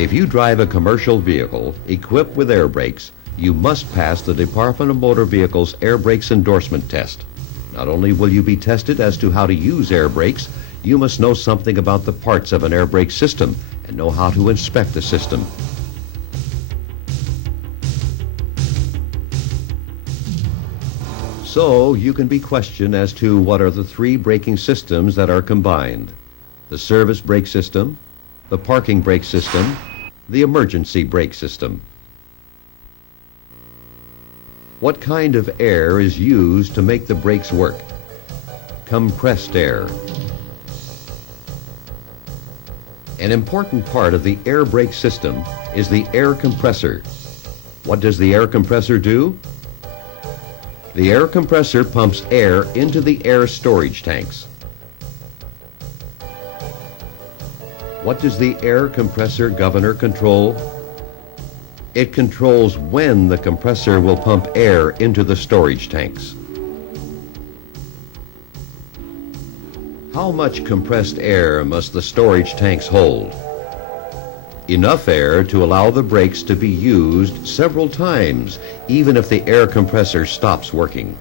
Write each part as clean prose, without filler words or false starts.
If you drive a commercial vehicle equipped with air brakes, you must pass the Department of Motor Vehicles Air Brakes endorsement test. Not only will you be tested as to how to use air brakes, you must know something about the parts of an air brake system and know how to inspect the system. So you can be questioned as to what are the three braking systems that are combined: the service brake system, the parking brake system, the emergency brake system. What kind of air is used to make the brakes work? Compressed air. An important part of the air brake system is the air compressor. What does the air compressor do? The air compressor pumps air into the air storage tanks. What does the air compressor governor control? It controls when the compressor will pump air into the storage tanks. How much compressed air must the storage tanks hold? Enough air to allow the brakes to be used several times, even if the air compressor stops working.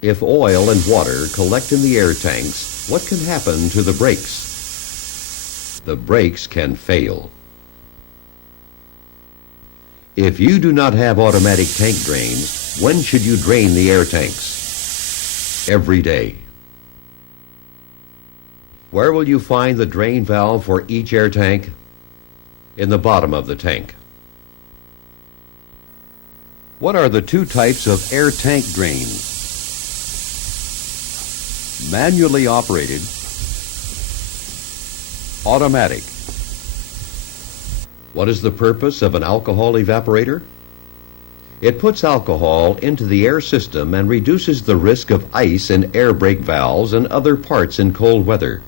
If oil and water collect in the air tanks, what can happen to the brakes? The brakes can fail. If you do not have automatic tank drains, when should you drain the air tanks? Every day. Where will you find the drain valve for each air tank? In the bottom of the tank. What are the two types of air tank drains? Manually operated, automatic. What is the purpose of an alcohol evaporator? It puts alcohol into the air system and reduces the risk of ice in air brake valves and other parts in cold weather.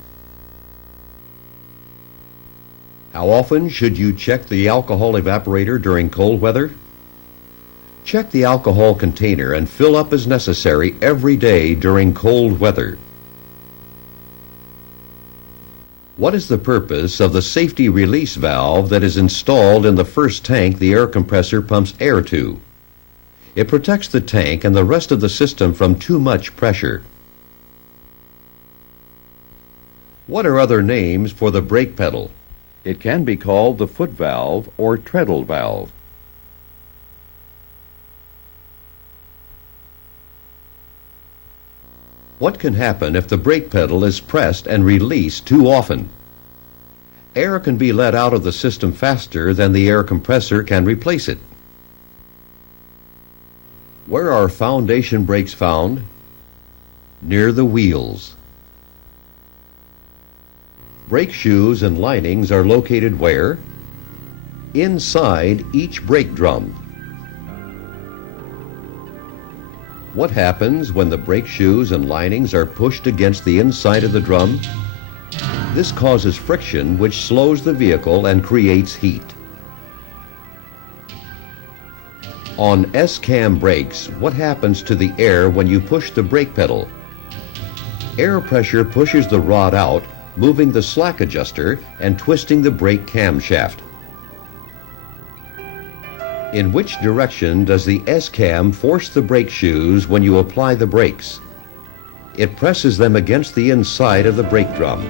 How often should you check the alcohol evaporator during cold weather? Check the alcohol container and fill up as necessary every day during cold weather. What is the purpose of the safety release valve that is installed in the first tank the air compressor pumps air to? It protects the tank and the rest of the system from too much pressure. What are other names for the brake pedal? It can be called the foot valve or treadle valve. What can happen if the brake pedal is pressed and released too often? Air can be let out of the system faster than the air compressor can replace it. Where are foundation brakes found? Near the wheels. Brake shoes and linings are located where? Inside each brake drum. What happens when the brake shoes and linings are pushed against the inside of the drum? This causes friction which slows the vehicle and creates heat. On S-cam brakes, what happens to the air when you push the brake pedal? Air pressure pushes the rod out, moving the slack adjuster and twisting the brake camshaft. In which direction does the S-cam force the brake shoes when you apply the brakes? It presses them against the inside of the brake drum.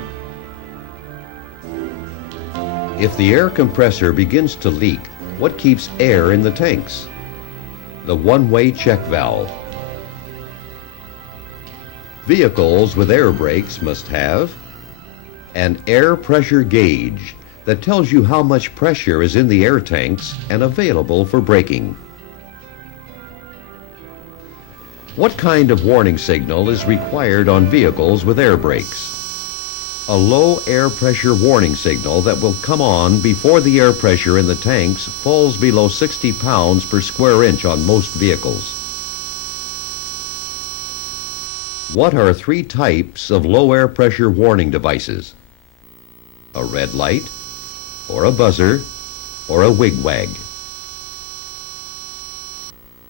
If the air compressor begins to leak, what keeps air in the tanks? The one-way check valve. Vehicles with air brakes must have an air pressure gauge that tells you how much pressure is in the air tanks and available for braking. What kind of warning signal is required on vehicles with air brakes? A low air pressure warning signal that will come on before the air pressure in the tanks falls below 60 pounds per square inch on most vehicles. What are three types of low air pressure warning devices? A red light, or a buzzer, or a wigwag.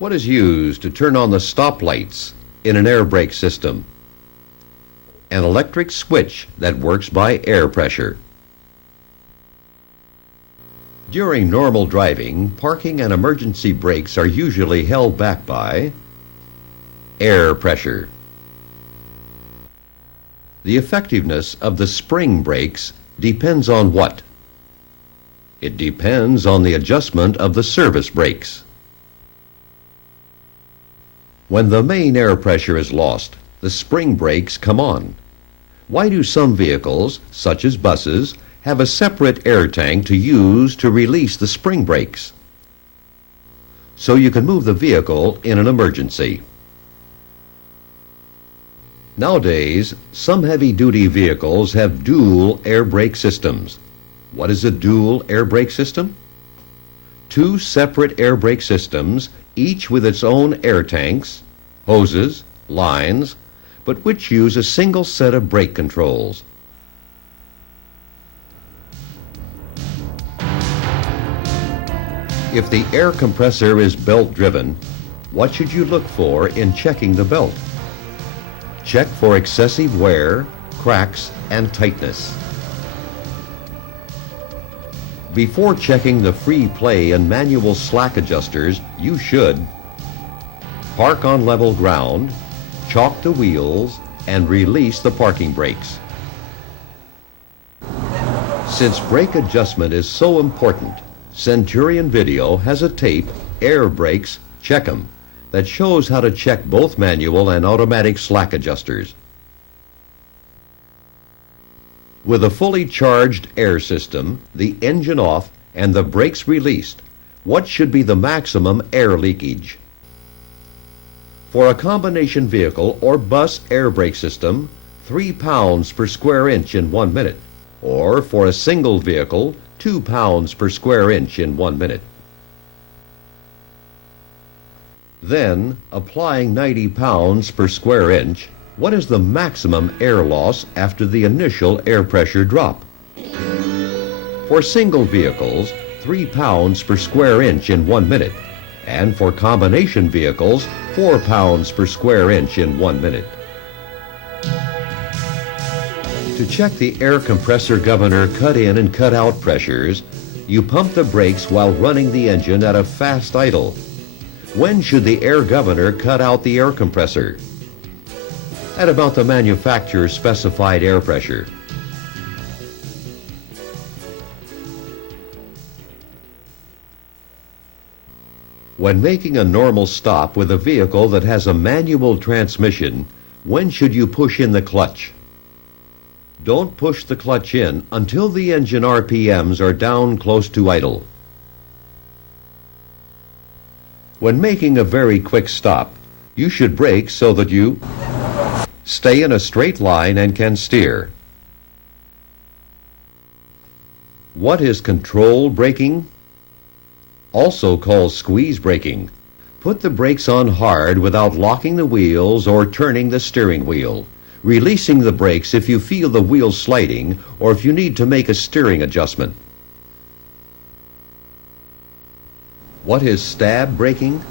What is used to turn on the stop lights in an air brake system? An electric switch that works by air pressure. During normal driving, parking and emergency brakes are usually held back by air pressure. The effectiveness of the spring brakes depends on what? It depends on the adjustment of the service brakes. When the main air pressure is lost, the spring brakes come on. Why do some vehicles, such as buses, have a separate air tank to use to release the spring brakes? So you can move the vehicle in an emergency. Nowadays, some heavy-duty vehicles have dual air brake systems. What is a dual air brake system? Two separate air brake systems, each with its own air tanks, hoses, lines, but which use a single set of brake controls. If the air compressor is belt-driven, what should you look for in checking the belt? Check for excessive wear, cracks, and tightness. Before checking the free play and manual slack adjusters, you should park on level ground, chalk the wheels, and release the parking brakes. Since brake adjustment is so important, Centurion Video has a tape, Airbrakes, Check 'em, that shows how to check both manual and automatic slack adjusters. With a fully charged air system, the engine off, and the brakes released, what should be the maximum air leakage? For a combination vehicle or bus air brake system, 3 pounds per square inch in 1 minute, or for a single vehicle, 2 pounds per square inch in 1 minute. Then, applying 90 pounds per square inch, what is the maximum air loss after the initial air pressure drop? For single vehicles, 3 pounds per square inch in 1 minute, and for combination vehicles, 4 pounds per square inch in 1 minute. To check the air compressor governor cut-in and cut-out pressures, you pump the brakes while running the engine at a fast idle. When should the air governor cut out the air compressor? At about the manufacturer's specified air pressure. When making a normal stop with a vehicle that has a manual transmission, when should you push in the clutch? Don't push the clutch in until the engine RPMs are down close to idle. When making a very quick stop, you should brake so that you stay in a straight line and can steer. What is control braking? Also called squeeze braking. Put the brakes on hard without locking the wheels or turning the steering wheel, releasing the brakes if you feel the wheel sliding or if you need to make a steering adjustment. What is stab braking?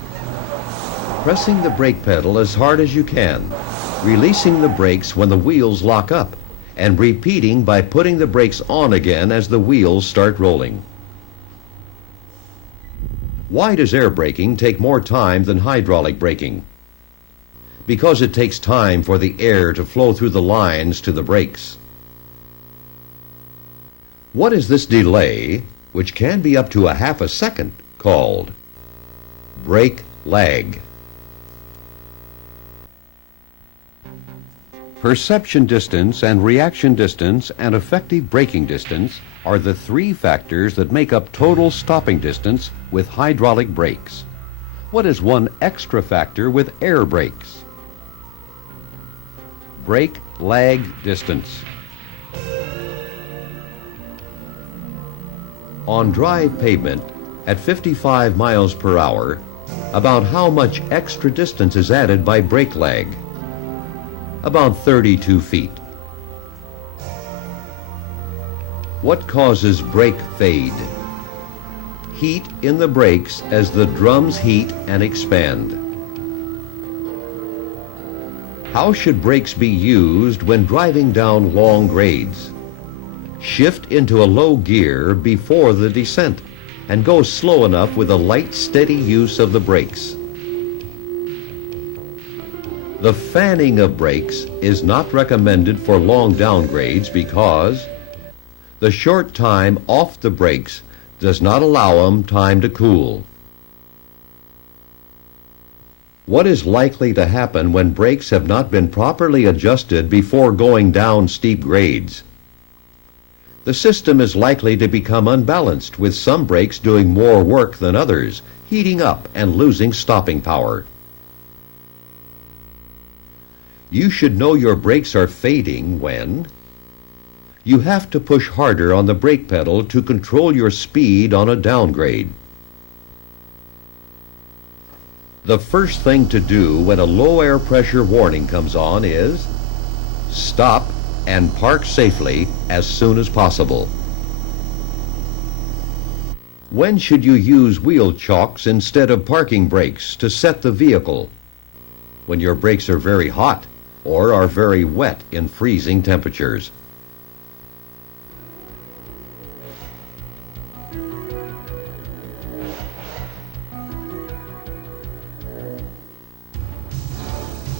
Pressing the brake pedal as hard as you can, releasing the brakes when the wheels lock up, and repeating by putting the brakes on again as the wheels start rolling. Why does air braking take more time than hydraulic braking? Because it takes time for the air to flow through the lines to the brakes. What is this delay, which can be up to a half a second, called? Brake lag. Perception distance and reaction distance and effective braking distance are the 3 factors that make up total stopping distance with hydraulic brakes. What is one extra factor with air brakes? Brake lag distance. On dry pavement at 55 miles per hour, about how much extra distance is added by brake lag? About 32 feet. What causes brake fade? Heat in the brakes as the drums heat and expand. How should brakes be used when driving down long grades? Shift into a low gear before the descent. and go slow enough with a light, steady use of the brakes. The fanning of brakes is not recommended for long downgrades because the short time off the brakes does not allow them time to cool. What is likely to happen when brakes have not been properly adjusted before going down steep grades? The system is likely to become unbalanced, with some brakes doing more work than others, heating up and losing stopping power. You should know your brakes are fading when you have to push harder on the brake pedal to control your speed on a downgrade. The first thing to do when a low air pressure warning comes on is stop and park safely as soon as possible. When should you use wheel chocks instead of parking brakes to set the vehicle? When your brakes are very hot or are very wet in freezing temperatures.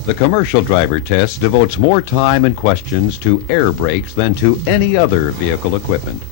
The commercial driver test devotes more time and questions to air brakes than to any other vehicle equipment.